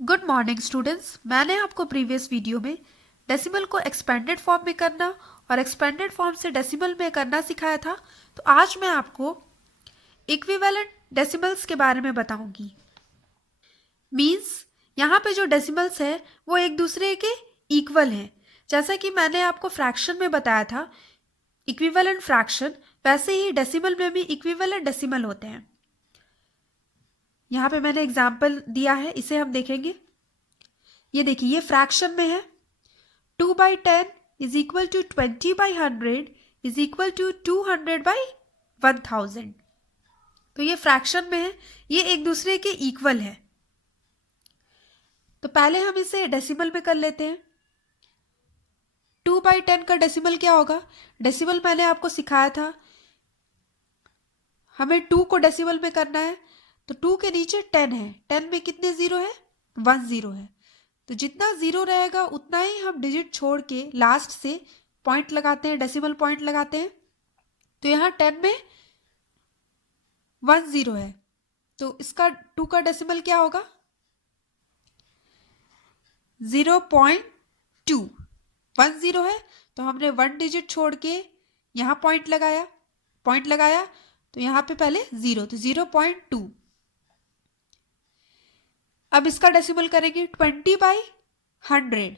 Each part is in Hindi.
Good morning students. मैंने आपको प्रीवियस वीडियो में डेसिमल को एक्सपेंडेड फॉर्म में करना और एक्सपेंडेड फॉर्म से डेसिमल में करना सिखाया था। तो आज मैं आपको इक्विवेलेंट डेसिमल्स के बारे में बताऊंगी। मींस यहाँ पे जो डेसिमल्स है वो एक दूसरे के इक्वल हैं। जैसा कि मैंने आपको फ्रैक्शन में बताया था इक्विवेलेंट फ्रैक्शन, वैसे ही डेसिमल में भी इक्विवेलेंट डेसिमल होते हैं। यहाँ पे मैंने एग्जाम्पल दिया है, इसे हम देखेंगे। ये देखिए, ये फ्रैक्शन में है 2/10 is equal to 20/100 is equal to 200/1000। तो ये फ्रैक्शन में है, ये एक दूसरे के इक्वल है। तो पहले हम इसे डेसिमल में कर लेते हैं। 2/10 का डेसिमल क्या होगा? डेसिमल मैंने आपको सिखाया था, हमें 2 को डेसिमल में करना है। तो 2 के नीचे 10 है, 10 में कितने जीरो है? 1 जीरो है। तो जितना जीरो रहेगा उतना ही हम डिजिट छोड़ के लास्ट से पॉइंट लगाते हैं, डेसिमल पॉइंट लगाते हैं। तो यहाँ 10 में 1 जीरो है, तो इसका 2 का डेसिमल क्या होगा? 0.2। 1 जीरो है तो हमने 1 डिजिट छोड़ के यहाँ पॉइंट लगाया तो यहाँ पे पहले जीरो, तो 0.2। अब इसका डेसिमल करेंगे 20/100।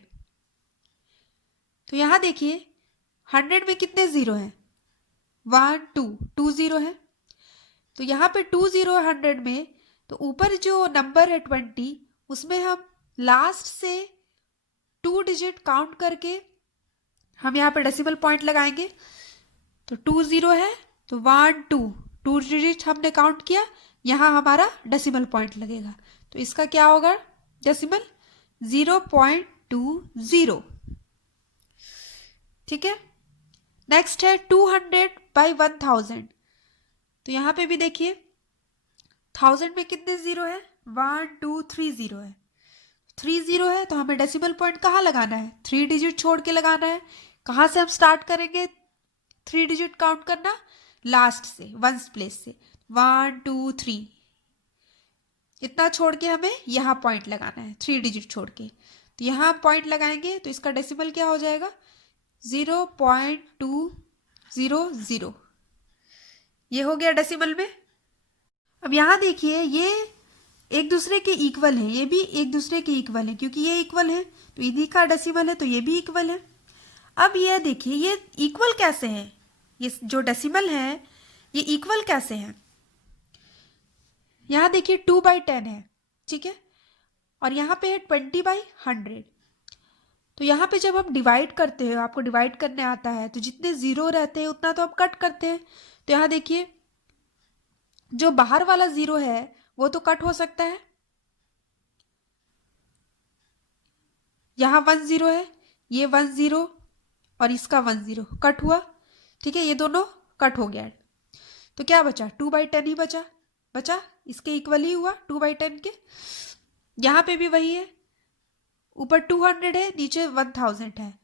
तो यहाँ देखिए 100 में कितने जीरो हैं? 1 2 जीरो है। तो यहाँ पे 2 जीरो 100 में, तो ऊपर जो नंबर है 20, उसमें हम लास्ट से 2 डिजिट काउंट करके हम यहाँ पे डेसिमल पॉइंट लगाएंगे। तो 2 जीरो है तो 1 2 डिजिट हमने काउंट किया, यहाँ हमारा डेसिमल पॉइंट लगेगा। तो इसका क्या होगा डेसिमल? 0.20। ठीक है। नेक्स्ट है 200/1000। तो यहाँ पे भी देखिए 1000 में कितने जीरो है? 1 2 3 जीरो है। 3 जीरो है तो हमें डेसिमल पॉइंट कहाँ लगाना है? 3 डिजिट छोड़ के लगाना है। कहाँ से हम स्टार्ट करेंगे 3 डिजिट काउंट करना? लास्ट से, वंस प्लेस से। 1 2 3 इतना छोड़ के हमें यहाँ पॉइंट लगाना है, 3 डिजिट छोड़ के। तो यहाँ पॉइंट लगाएंगे तो इसका डेसिमल क्या हो जाएगा? 0.200। ये हो गया डेसिमल में। अब यहाँ देखिए, ये एक दूसरे के इक्वल है, ये भी एक दूसरे के इक्वल है, क्योंकि ये इक्वल है तो इन्हीं का डेसिमल है, तो ये भी इक्वल है। अब ये देखिए, ये इक्वल कैसे है? ये जो डेसिमल है ये इक्वल कैसे है? यहाँ देखिए 2/10 है, ठीक है, और यहाँ पे है 20/100। तो यहाँ पे जब हम डिवाइड करते हैं, आपको डिवाइड करने आता है, तो जितने जीरो रहते हैं उतना तो हम कट करते हैं। तो यहाँ देखिए जो बाहर वाला जीरो है वो तो कट हो सकता है। यहाँ 1 जीरो है, ये 1 जीरो और इसका 1 जीरो कट हुआ, ठीक है, ये दोनों कट हो गया। तो क्या बचा? 2/10 ही बचा इसके इक्वल ही हुआ 2/10 के। यहाँ पे भी वही है, ऊपर 200 है, नीचे 1000 है।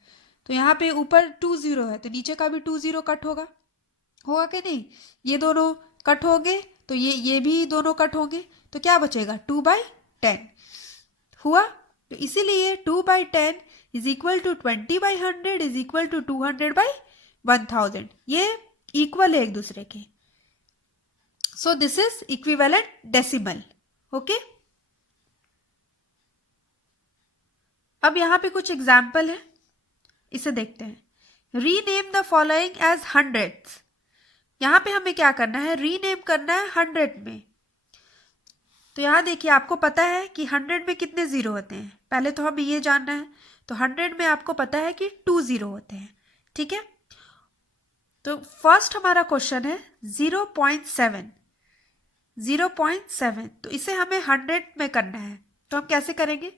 तो यहाँ पे ऊपर 2 जीरो है तो नीचे का भी 2 जीरो कट होगा कि नहीं? ये दोनों कट होंगे तो ये भी दोनों कट होंगे, तो क्या बचेगा? 2/10 हुआ। तो इसीलिए 2/10 is equal to 20/100 is equal to 200/1000। ये इक्वल है एक दूसरे के। So this is equivalent decimal. Okay. अब यहाँ पे कुछ एग्जाम्पल है, इसे देखते हैं। Rename the following as hundreds. यहाँ पे हमें क्या करना है? रीनेम करना है 100 में। तो यहाँ देखिए, आपको पता है कि 100 में कितने जीरो होते हैं, पहले तो हमें ये जानना है। तो 100 में आपको पता है कि 2 जीरो होते हैं, ठीक है। तो फर्स्ट हमारा क्वेश्चन है 0.7। 0.7, तो इसे हमें 100 में करना है। तो हम कैसे करेंगे?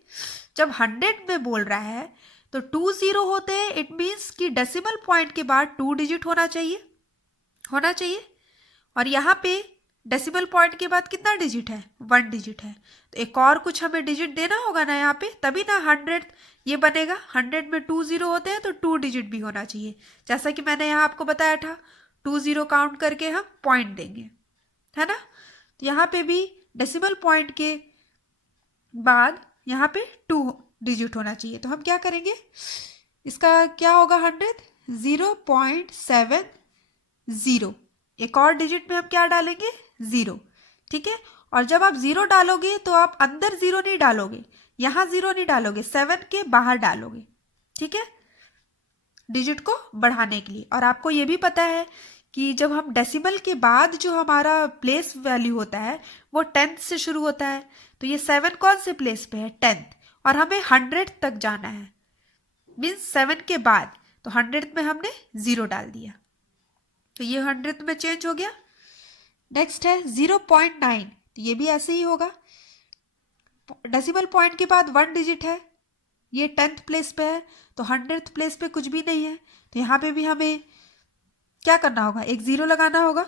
जब 100 में बोल रहा है तो 2 जीरो होते हैं, इट मीन्स कि डेसिमल पॉइंट के बाद 2 डिजिट होना चाहिए। और यहाँ पे डेसिमल पॉइंट के बाद कितना डिजिट है? 1 डिजिट है। तो एक और कुछ हमें डिजिट देना होगा ना यहाँ पे, तभी ना 100 ये बनेगा। 100 में 2 जीरो होते हैं तो 2 डिजिट भी होना चाहिए, जैसा कि मैंने यहाँ आपको बताया था। 2 जीरो काउंट करके हम पॉइंट देंगे, है ना। तो यहाँ पे भी डेसिमल पॉइंट के बाद यहाँ पे 2 डिजिट होना चाहिए। तो हम क्या करेंगे, इसका क्या होगा 100, 0.70। एक और डिजिट में हम क्या डालेंगे, 0, ठीक है। और जब आप 0 डालोगे तो आप अंदर 0 नहीं डालोगे, यहाँ 0 नहीं डालोगे, 7 के बाहर डालोगे, ठीक है, डिजिट को बढ़ाने के लिए। और आपको ये भी पता है कि जब हम डेसिमल के बाद जो हमारा प्लेस वैल्यू होता है वो 10th से शुरू होता है। तो ये 7 कौन से प्लेस पे है, 10th, और हमें 100 तक जाना है, मीन्स 7 के बाद। तो 100 में हमने 0 डाल दिया, तो ये 100 में चेंज हो गया। नेक्स्ट है 0.9, तो ये भी ऐसे ही होगा। डेसिमल पॉइंट के बाद 1 डिजिट है, ये 10th प्लेस पे है, तो 100th प्लेस पे कुछ भी नहीं है। तो यहाँ पे भी हमें क्या करना होगा, एक 0 लगाना होगा,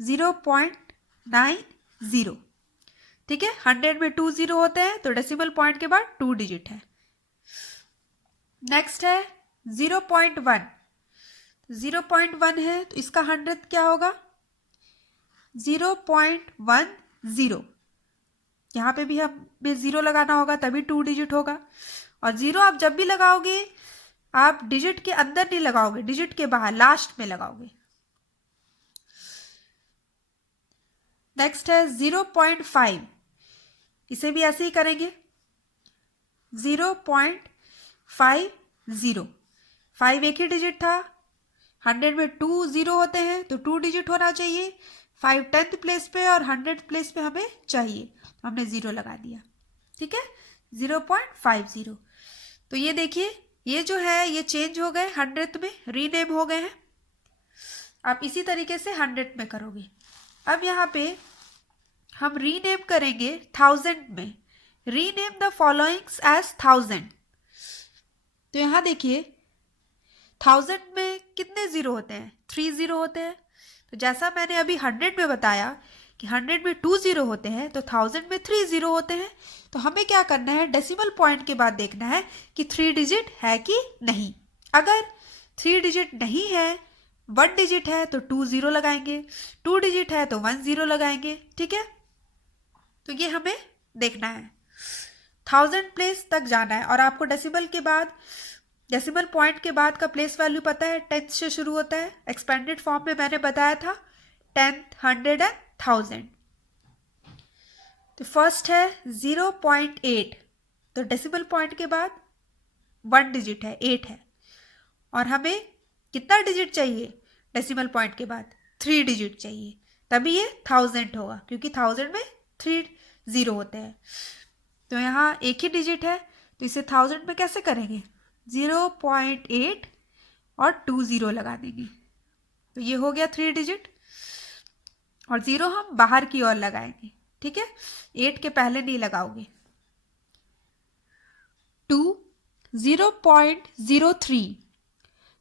0.90, ठीक है। 100 में 2 0 होते हैं, तो डेसिमल पॉइंट के बाद 2 डिजिट है। नेक्स्ट है 0.1, 0.1 है, तो इसका 100th क्या होगा, 0.10। यहाँ पे भी हमें 0 लगाना होगा, तभी 2 डिजिट होगा। और 0 आप जब भी लगाओगे, आप डिजिट के अंदर नहीं लगाओगे, डिजिट के बाहर लास्ट में लगाओगे। नेक्स्ट है 0.5, इसे भी ऐसे ही करेंगे, 0.50। 5 एक ही डिजिट था, 100 में 2 0 होते हैं, तो 2 डिजिट होना चाहिए। 5 10th प्लेस पे और 100th प्लेस पे हमें चाहिए, हमने 0 लगा दिया, ठीक है, 0.50। तो ये देखिए, ये जो है ये चेंज हो गए, 100th में रीनेम हो गए हैं। आप इसी तरीके से 100th में करोगे। अब यहाँ पे हम रीनेम करेंगे 1000 में, रीनेम द फॉलोइंग्स एज 1000। तो यहाँ देखिए 1000 में कितने 0 होते हैं, 3 0 होते हैं। तो जैसा मैंने अभी 100 में बताया कि 100 में 2 0 होते हैं, तो 1000 में 3 0 होते हैं। तो हमें क्या करना है, डेसिमल पॉइंट के बाद देखना है कि 3 डिजिट है कि नहीं। अगर 3 डिजिट नहीं है, 1 डिजिट है, तो 2 0 लगाएंगे, 2 डिजिट है तो 1 0 लगाएंगे, ठीक है। तो ये हमें देखना है, 1000 प्लेस तक जाना है। और आपको डेसिमल के बाद, डेसिमल पॉइंट के बाद का प्लेस वैल्यू पता है, 10th से शुरू होता है। एक्सपेंडेड फॉर्म में मैंने बताया था 10th, 100 एंड 1000। तो फर्स्ट है 0.8, तो डेसिमल पॉइंट के बाद 1 डिजिट है, 8 है। और हमें कितना डिजिट चाहिए, डेसिमल पॉइंट के बाद 3 डिजिट चाहिए, तभी ये 1000 होगा, क्योंकि 1000 में 3 0 होते हैं। तो यहाँ एक ही डिजिट है, तो इसे 1000 में कैसे करेंगे, 0.8 और 2 0 लगा देंगे, तो ये हो गया 3 डिजिट। और 0 हम बाहर की ओर लगाएंगे, ठीक है, 8 के पहले नहीं लगाओगे। 2 0.03,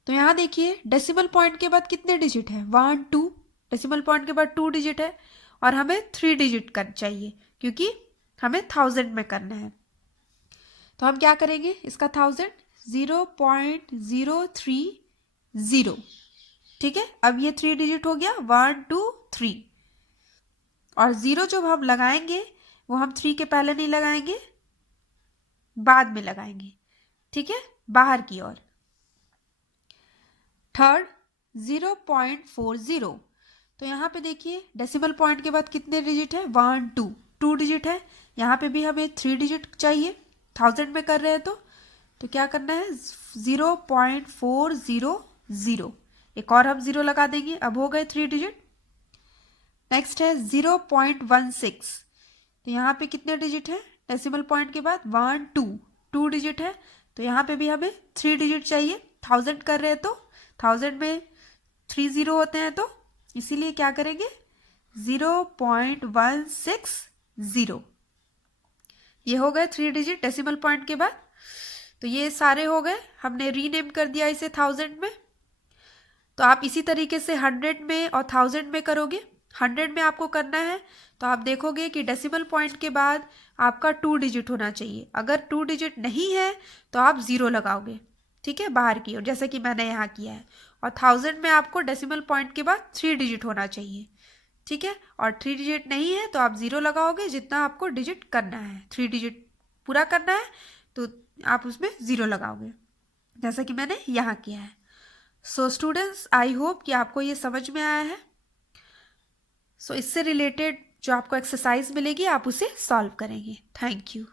तो यहाँ देखिए डेसिमल पॉइंट के बाद कितने डिजिट है, 1 2, डेसिमल पॉइंट के बाद 2 डिजिट है, और हमें 3 डिजिट कर चाहिए, क्योंकि हमें 1000 में करना है। तो हम क्या करेंगे, इसका 1000 0.030, ठीक है। अब ये 3 डिजिट हो गया, 1 2 3। और 0 जो हम लगाएंगे वो हम 3 के पहले नहीं लगाएंगे, बाद में लगाएंगे, ठीक है, बाहर की ओर। थर्ड 0.40, तो यहाँ पे देखिए डेसिमल पॉइंट के बाद कितने डिजिट है, 1 2, 2 डिजिट है। यहाँ पे भी हमें 3 डिजिट चाहिए, 1000 में कर रहे हैं, तो क्या करना है, 0.400, एक और हम 0 लगा देंगे, अब हो गए 3 डिजिट। नेक्स्ट है 0.16, तो यहाँ पे कितने डिजिट है, डेसिमल पॉइंट के बाद 1 2, 2 डिजिट है, तो यहाँ पे भी हमें 3 डिजिट चाहिए, 1000 कर रहे हैं, तो 1000 में 3 0 होते हैं, तो इसीलिए क्या करेंगे, 0.160। ये हो गए 3 डिजिट डेसिमल पॉइंट के बाद। तो ये सारे हो गए, हमने रीनेम कर दिया इसे 1000 में। तो आप इसी तरीके से 100 में और 1000 में करोगे। 100 में आपको करना है तो आप देखोगे कि डेसिमल पॉइंट के बाद आपका 2 डिजिट होना चाहिए। अगर 2 डिजिट नहीं है तो आप 0 लगाओगे, ठीक है, बाहर की ओर, जैसे कि मैंने यहाँ किया है। और 1000 में आपको डेसिमल पॉइंट के बाद 3 डिजिट होना चाहिए, ठीक है। और 3 डिजिट नहीं है तो आप 0 लगाओगे, जितना आपको डिजिट करना है 3 डिजिट पूरा करना है तो आप उसमें 0 लगाओगे, जैसा कि मैंने यहाँ किया है। सो स्टूडेंट्स, आई होप कि आपको ये समझ में आया है। सो इससे रिलेटेड जो आपको एक्सरसाइज मिलेगी आप उसे सॉल्व करेंगे। Thank you.